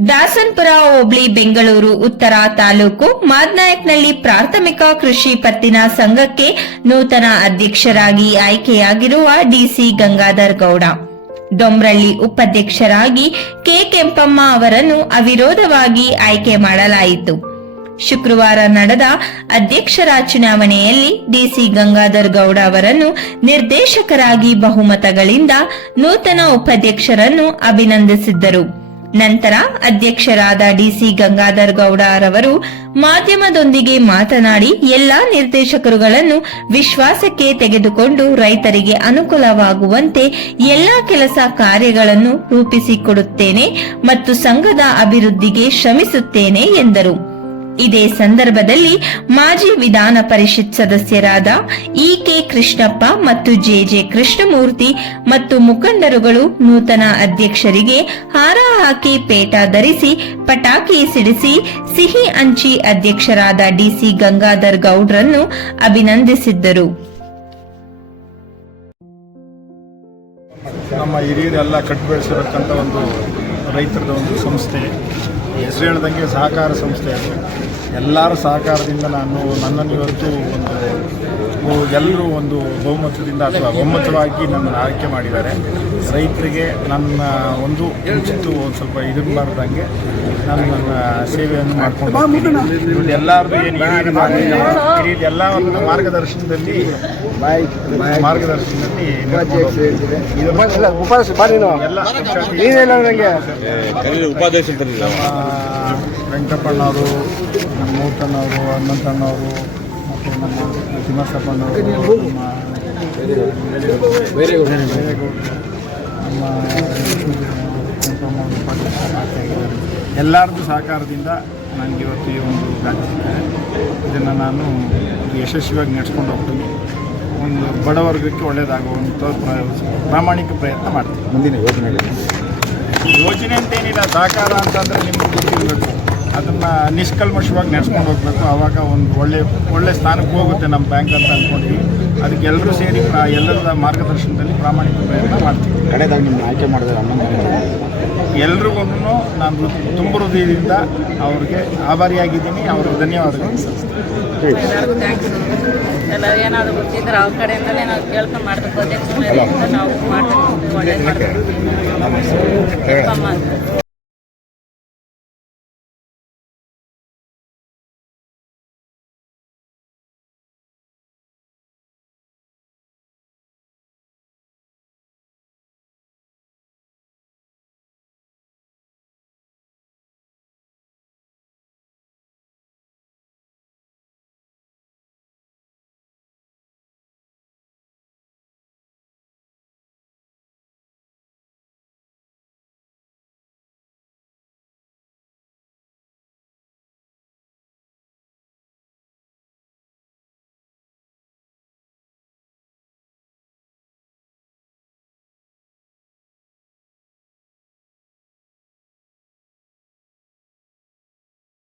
ದಾಸನ್ಪುರ ಹೋಬಳಿ ಬೆಂಗಳೂರು, ಉತ್ತರ ತಾಲೂಕು ಮಾದ್ನಾಯಕ್ನಲ್ಲಿ ಪ್ರಾಥಮಿಕ ಕೃಷಿ ಪತ್ತಿನ ಸಂಘಕ್ಕೆ ನೂತನ ಅಧ್ಯಕ್ಷರಾಗಿ ಆಯ್ಕೆಯಾಗಿರುವ ಡಿಸಿ ಗಂಗಾಧರ್ ಗೌಡ. ಡೊಂಬ್ರಳ್ಳಿ ಉಪಾಧ್ಯಕ್ಷರಾಗಿ ಕೆ. ಕೆಂಪಮ್ಮ ಅವರನ್ನು ಅವಿರೋಧವಾಗಿ ಆಯ್ಕೆ ಮಾಡಲಾಯಿತು. ಶುಕ್ರವಾರ ನಡೆದ ಅಧ್ಯಕ್ಷರ ಚುನಾವಣೆಯಲ್ಲಿ ಡಿಸಿ ಗಂಗಾಧರ್ ಗೌಡ ಅವರನ್ನು ನಿರ್ದೇಶಕರಾಗಿ ಬಹುಮತಗಳಿಂದ ನೂತನ ಉಪಾಧ್ಯಕ್ಷರನ್ನು ಅಭಿನಂದಿಸಿದ್ದರು. ನಂತರ ಅಧ್ಯಕ್ಷರಾದ ಡಿಸಿ ಗಂಗಾಧರ್ ಗೌಡ ರವರು ಮಾಧ್ಯಮದೊಂದಿಗೆ ಮಾತನಾಡಿ ಎಲ್ಲಾ ನಿರ್ದೇಶಕರುಗಳನ್ನು ವಿಶ್ವಾಸಕ್ಕೆ ತೆಗೆದುಕೊಂಡು ರೈತರಿಗೆ ಅನುಕೂಲವಾಗುವಂತೆ ಎಲ್ಲಾ ಕೆಲಸ ಕಾರ್ಯಗಳನ್ನು ರೂಪಿಸಿಕೊಡುತ್ತೇನೆ ಮತ್ತು ಸಂಘದ ಅಭಿವೃದ್ಧಿಗೆ ಶ್ರಮಿಸುತ್ತೇನೆ ಎಂದರು. ಇದೇ ಸಂದರ್ಭದಲ್ಲಿ ಮಾಜಿ ವಿಧಾನ ಪರಿಷತ್ ಸದಸ್ಯರಾದ ಇ ಕೆ ಕೃಷ್ಣಪ್ಪ ಮತ್ತು ಜೆ ಜೆ ಕೃಷ್ಣಮೂರ್ತಿ ಮತ್ತು ಮುಖಂಡರುಗಳು ನೂತನ ಅಧ್ಯಕ್ಷರಿಗೆ ಹಾರ ಹಾಕಿ ಪೇಟ ಧರಿಸಿ ಪಟಾಕಿ ಸಿಡಿಸಿ ಸಿಹಿ ಅಂಚಿ ಅಧ್ಯಕ್ಷರಾದ ಡಿಸಿ ಗಂಗಾಧರ್ ಗೌಡ್ರನ್ನು ಅಭಿನಂದಿಸಿದ್ದರು. ನಮ್ಮ ಹಿರಿಯರೆಲ್ಲ ಕಟ್ಟು ಬೆಳೆಸಿರತಕ್ಕಂಥ ಒಂದು ರೈತರದ ಒಂದು ಸಂಸ್ಥೆ. ಹೆಸರು ಹೇಳ್ದಂಗೆ ಸಹಕಾರ ಸಂಸ್ಥೆ ಅದು. ಎಲ್ಲರ ಸಹಕಾರದಿಂದ ನಾನು ನನ್ನನ್ನು ಇವತ್ತು ಒಂದು ಎಲ್ಲರೂ ಒಂದು ಬಹುಮತದಿಂದ ಅಥವಾ ಒಮ್ಮತವಾಗಿ ನನ್ನನ್ನು ಆಯ್ಕೆ ಮಾಡಿದ್ದಾರೆ. ರೈತರಿಗೆ ನನ್ನ ಒಂದು ಕಿಂಚಿತ್ತು ಒಂದು ಸ್ವಲ್ಪ ಇದಿರಬಾರ್ದಂಗೆ ನಾನು ನನ್ನ ಸೇವೆಯನ್ನು ಮಾಡ್ಕೊಂಡು ಎಲ್ಲರೂ ಏನು ಎಲ್ಲ ಒಂದು ಮಾರ್ಗದರ್ಶನದಲ್ಲಿ ಮಾರ್ಗದರ್ಶನದಲ್ಲಿ ಎಲ್ಲ ಉಪಾಧ್ಯಕ್ಷ ನಮ್ಮ ವೆಂಕಟಪ್ಪಣ್ಣವರು ನಮ್ಮ ಮೂರ್ತಣ್ಣವರು ಹನುಮಂತಣ್ಣವರು ಮತ್ತು ನಮ್ಮ ತಿಮ್ಮಸಪ್ಪಣ್ಣವರು ನಮ್ಮ ಬೇರೆಗೌಡರು ನಮ್ಮ. ಎಲ್ಲರದ್ದು ಸಹಕಾರದಿಂದ ನನಗೆ ಇವತ್ತು ಈ ಒಂದು ಸಿಕ್ಕಿದೆ ಇದನ್ನು ನಾನು ಯಶಸ್ವಿಯಾಗಿ ನಡೆಸ್ಕೊಂಡು ಹೋಗ್ತೀನಿ. ಒಂದು ಬಡವರ್ಗಕ್ಕೆ ಒಳ್ಳೆಯದಾಗುವಂಥ ಪ್ರ- ಪ್ರಾಮಾಣಿಕ ಪ್ರಯತ್ನ ಮಾಡ್ತೀನಿ. ಮುಂದಿನ ಯೋಜನೆಗಳು? ಯೋಜನೆ ಅಂತೇನಿಲ್ಲ ಸಹಕಾರ ಅಂತಂದರೆ ನಿಮ್ಗೆ ಗೊತ್ತಿರಬೇಕು ಅದನ್ನು ನಿಷ್ಕಲ್ಮಶವಾಗಿ ನಡೆಸ್ಕೊಂಡು ಹೋಗಬೇಕು. ಆವಾಗ ಒಂದು ಒಳ್ಳೆ ಒಳ್ಳೆ ಸ್ಥಾನಕ್ಕೆ ಹೋಗುತ್ತೆ ನಮ್ಮ ಬ್ಯಾಂಕ್ ಅಂತ ಅಂದ್ಕೊಂಡ್ವಿ ಅದಕ್ಕೆ ಎಲ್ಲರೂ ಸೇರಿ ಪ್ರ- ಎಲ್ಲರ ಮಾರ್ಗದರ್ಶನದಲ್ಲಿ ಪ್ರಾಮಾಣಿಕ ಪ್ರಯತ್ನ ಮಾಡ್ತೀವಿ. ಕಡೆದಾಗಿ ನಿಮ್ಮ ಆಯ್ಕೆ ಮಾಡಿದ್ರೆ ಎಲ್ರಿಗೂ ನಾನು ತುಂಬ ಹೃದಯದಿಂದ ಅವ್ರಿಗೆ ಆಭಾರಿಯಾಗಿದ್ದೀನಿ. ಅವ್ರಿಗೆ ಧನ್ಯವಾದಗಳು. ಸಲ್ಲಿಸ್ತೀನಿ ಎಲ್ಲರಿಗೂ ಥ್ಯಾಂಕ್ಸ್ ಎಲ್ಲ ಏನಾದರೂ ಗೊತ್ತಿದ್ರೆ ಅವ್ರ ಕಡೆಯಿಂದಲೇ ನಾವು ಕೇಳ್ಕೊಂಡು ಮಾಡಬೇಕು. ಅಧ್ಯಕ್ಷ ನಾವು ಮಾಡಬೇಕು. ಒಳ್ಳೇದು ಮಾಡಬೇಕು.